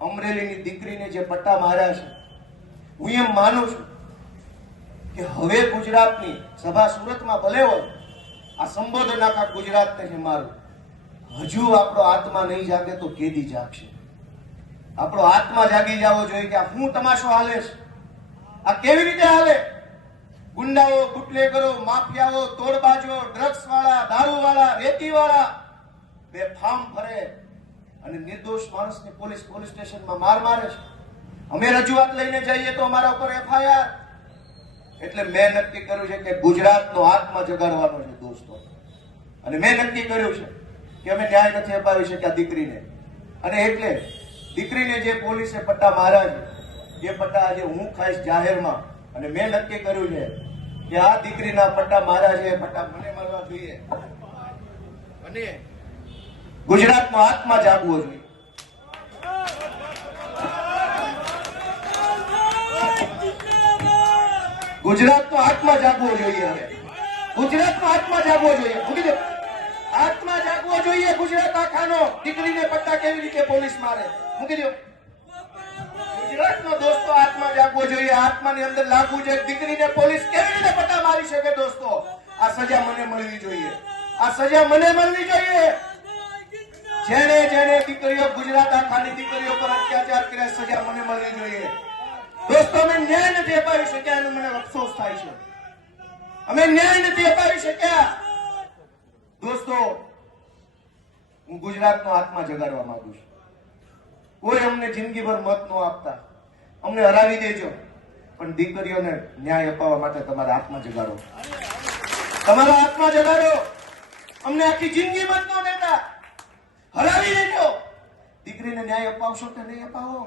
અમરેલીની દીકરીને જે પટ્ટા માર્યા છે હું એમ માનું છું કે હવે ગુજરાતની સભા સુરતમાં ભલે હોય આ સંબોધન આખા ગુજરાત છે મારું હજુ આપણો આત્મા નહીં જાગે તો કેદી જાગશે આપણો આત્મા જાગી જવો જોઈએ કે હું તમાશો હાલે છે આ કેવી રીતે હાલે ગુંડાઓ ગુટલેગરો માફિયાઓ તોડબાજો ડ્રગ્સ વાળા દારૂ વાળા રેતી વાળા બે ફાર્મ ફરે અને નિર્દોષ માણસને પોલીસ પોલીસ સ્ટેશનમાં માર મારે છે અમે રજૂઆત લઈને જઈએ તો અમારા ઉપર એફઆઈઆર એટલે મેં નક્કી કર્યું છે કે ગુજરાતનો આત્મા જગાડવાનો છે દોસ્તો અને મેં નક્કી કર્યું છે કે અમે ન્યાય નથી અપાવી શક્યા દીકરીને અને એટલે દીકરીને જે પોલીસે પટ્ટા માર્યા છે જે પટ્ટા આજે હું ખાઈશ જાહેરમાં અને મેં નક્કી કર્યું છે કે આ દીકરીના પટ્ટા માર્યા છે એ પટ્ટા મને મારવા જોઈએ અને ગુજરાત માં આત્મા જાગવો જોઈએ ગુજરાત તો આત્મા જાગવો જોઈએ ગુજરાત માં આત્મા જાગવો જોઈએ આત્મા જાગવો જોઈએ ગુજરાત આખા નો દીકરી ને પટ્ટા કેવી રીતે પોલીસ મારે મગરીયો ગુજરાત ના દોસ્તો આત્મા જાગવો જોઈએ આત્મા ની અંદર લાગુ જોઈએ કે દીકરી ને પોલીસ કેવી રીતે પટ્ટા મારી શકે દોસ્તો આ સજા મને મળવી જોઈએ આ સજા મને મળવી જોઈએ જેને જેને દીકરીઓ ગુજરાત આખાની દીકરીઓ પર અત્યાચાર કર્યા સજા મને મળવી જોઈએ દોસ્તો અમે ન્યાય નથી અપાવી શક્યા એનો મને અફસોસ થાય છે અમે ન્યાય નથી અપાવી શક્યા દોસ્તો હું ગુજરાતનો આત્મા જગાડવા માંગુ છું કોઈ અમને જિંદગીભર મત ન આપતા અમને હરાવી દેજો પણ દીકરીઓને ન્યાય અપાવવા માટે તમારા આત્મા જગાડો તમારા આત્મા જગાડો અમને આખી જિંદગી મત ન દેતા હરાવી લેજો દીકરીને ન્યાય અપાવશો કે નહીં અપાવો